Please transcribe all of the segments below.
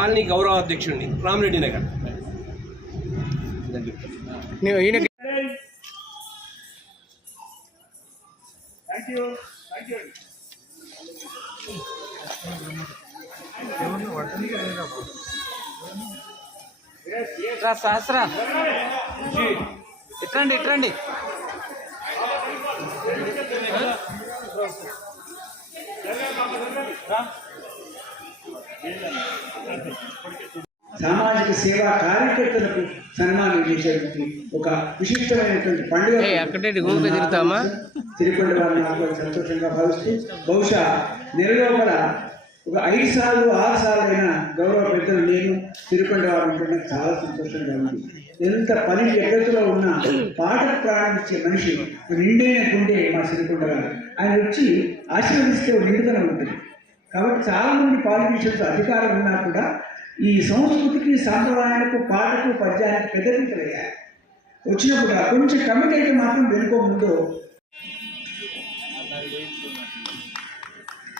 Colony గౌరవ అధ్యక్షుడిని రామరెడ్డి నగర్. సహస్రా ఇట్రండి ఇట్రండి. సామాజిక సేవా కార్యకర్తలకు సన్మానం చేసేటువంటి ఒక విశిష్టమైనటువంటి పండుగ తిరుకొండ వారిని నాకు సంతోషంగా భావిస్తూ, బహుశా నెల లోపల ఒక 5 సార్లు 6 సార్లు అయినా గౌరవ పెద్దలు నేను తిరుకొండ వారు ఉంటే చాలా సంతోషంగా ఉంది. ఎంత పని ఎక్కడిలో ఉన్నా పాట ప్రారంభించే మనిషి నిండైన గుండె మా తిరుకొండ గారు. ఆయన వచ్చి ఆశీర్వదిస్తే నిండుదనం ఉంటుంది. కాబట్టి చాలామంది పాలిటిషియన్స్ అధికారం ఉన్నా కూడా ఈ సంస్కృతికి సాంప్రదాయాలకు పాటకు పద్యానికి పెద్దపీటలయ్యాయి. వచ్చినప్పుడు కొంచెం కమిటీ అయితే మాత్రం వెనుకో ముందు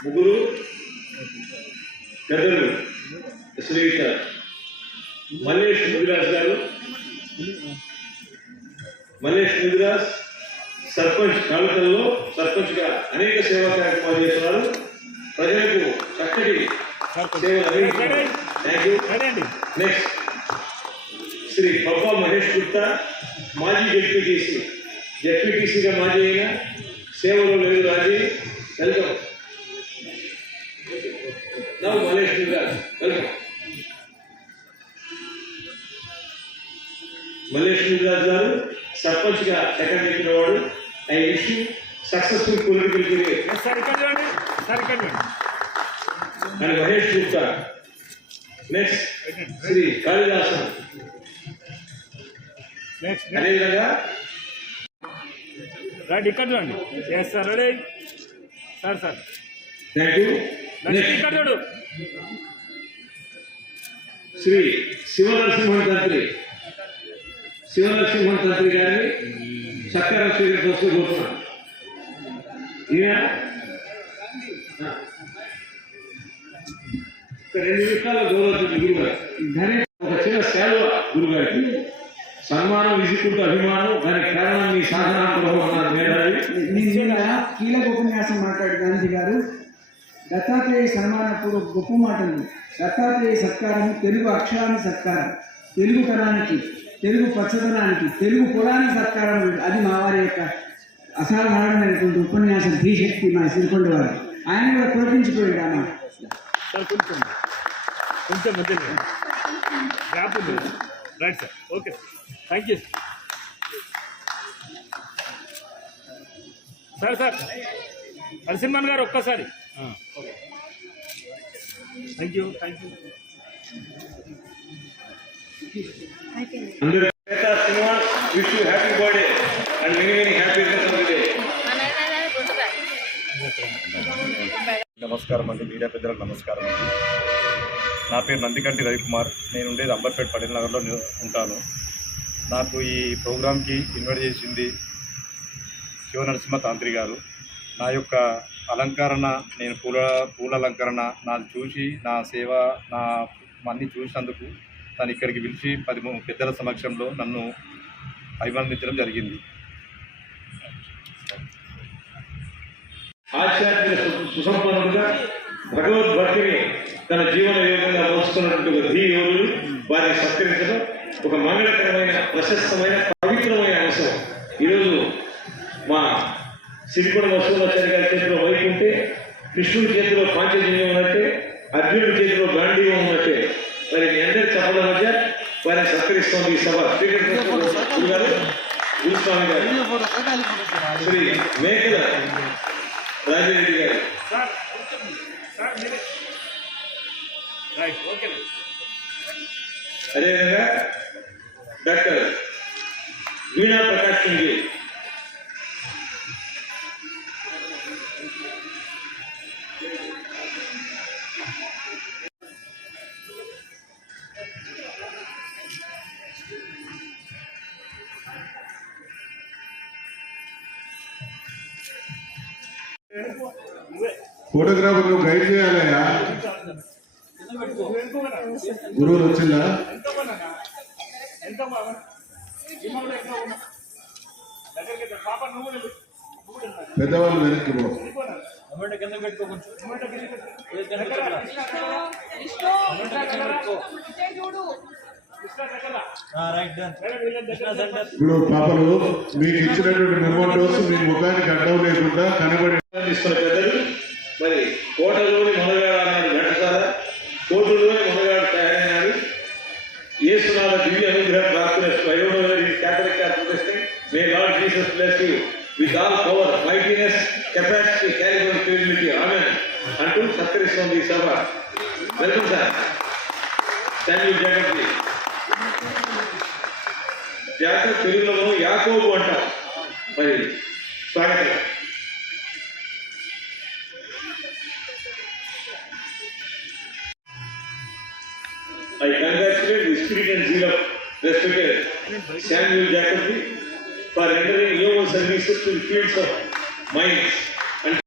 ముగ్గురు పెద్దలు శ్రీ మల్లేష్ ముదిరాజ్ గారు, మల్లేష్ ముదిరాజ్ సర్పంచ్ కాళ్ళకల్లో సర్పంచ్గా అనేక సేవా కార్యక్రమాలు చేస్తున్నారు. ప్రజలకు చక్కటి సేవలు అందిస్తున్నారు. Thank you. Next Shri Pabba Mahesh Gupta, మాజీ జెడ్పీటీసీగా మాజీ అయిన సేవలో లేదు రాజీ. Welcome. Now Mallesh Mudiraj welcome. Mallesh Mudiraj గారు సర్పంచ్గా సెకండ్ ఎక్కిన వాడు. I wish you successful political career. And Mahesh Gupta. Next Shri Kalidasan. అదేవిధంగా ఇక్కడ చూడండి. Sir ready sir. Thank you. ఇక్కడ చూడు. శ్రీ శివనరసింహన్ తంత్రి గారిని చక్కర స్వీకరించుకోబోతున్నాం. ఈయన 2 నిమిషాలు గౌరవించండి గురుగారు. ఒక చిన్న సేవ గురుగారికి సన్మానం విసుకుంటూ అభిమానం. దానికి కారణం మీ సాధన కీలక ఉపన్యాసం మాట్లాడు గాంధీ గారు. దత్తాత్రేయ సన్మానప్పుడు గొప్ప మాటలు. దత్తాత్రేయ సత్కారం తెలుగు అక్షరాన్ని సత్కారం, తెలుగు తరానికి, తెలుగు పచ్చదనానికి, తెలుగు పొలానికి సత్కారం. అది మా వారి యొక్క అసాధారణమైనటువంటి ఉపన్యాసం. ధీశక్తి మా సిరికొండ వారు. ఆయన కూడా పురపించిపోయాడు అన్నమాట. కొంచెం మధ్యలో గ్యాప్ ఉంది. Right sir. Okay thank you sir. Narasimhan గారు ఒక్కసారి. Thank you. Wish you happy birthday and many happy returns of the day. నమస్కారం అండి, మీడియా పెద్దలకు నమస్కారం అండి. నా పేరు నందికంటి రవికుమార్. నేను ఉండేది అంబర్పేట పటేల్ నగర్లో ఉంటాను. నాకు ఈ ప్రోగ్రాంకి ఇన్వైట్ చేసింది శివనరసింహ తాంత్రి గారు. నా యొక్క అలంకరణ, నేను పూల అలంకరణ నాది చూసి, నా సేవ నా అన్నీ చూసినందుకు తను ఇక్కడికి పిలిచి 10 పెద్దల సమక్షంలో నన్ను అభినందించడం జరిగింది. ఆధ్యాత్మిక సుసంపన్నుడుగా భగవద్భక్తిని తన జీవన యోగంగా మోస్తున్నటువంటి ఒక ధీ యోగులు వారిని సత్కరించడం ఒక మంగళకరమైన, ప్రశస్తమైన, పవిత్రమైన అంశం. ఈరోజు మా సిరికొండ వసూలాచార్య గారి చేతిలో వైపు ఉంటే, కృష్ణుడి చేతిలో పాంచజన్యం ఉన్నట్టే, అర్జునుడి చేతిలో గాంధీవం ఉన్నట్టే, మరి మీ అందరి సభల మధ్య వారిని సత్కరిస్తోంది ఈ సభ. గారు గురుస్వామి గారు, శ్రీ మేకల రాజిరెడ్డి గారు, అదేవిధంగా డాక్టర్ వీణా ప్రకాష్ సింగ్, ఫోటోగ్రాఫర్ నువ్వు గైడ్ చేయాలయ్యా. గురువులు వచ్చిందా? పెద్దవాళ్ళు వెనక్కి పో. ఇప్పుడు పాపలు మీకు ఇచ్చినటువంటి మెమోటోస్ మీ ముఖానికి అడ్డం లేకుండా కనబడి తీసుకున్న పెద్దలు మరి కోటలోని మొనగాడు అన్నాడు ఘటసాల, కోటలోని మొనగాడు తయారైనాడు. యేసునాథ దివ్య అనుగ్రహం ప్రార్థన Catholic Protestant. May Lord Jesus bless you with all power, mightiness, capacity, caliber, capability. Amen. అంటూ సత్కరిస్తోంది ఈ సభ. Welcome sir. Samuel Jacob. Jacob తెలుగులో యాకోబు అంటాం. మరి స్వాగతం. I congratulate the spirit and zeal of respected Samuel Jacobi for rendering human services to the fields of mines,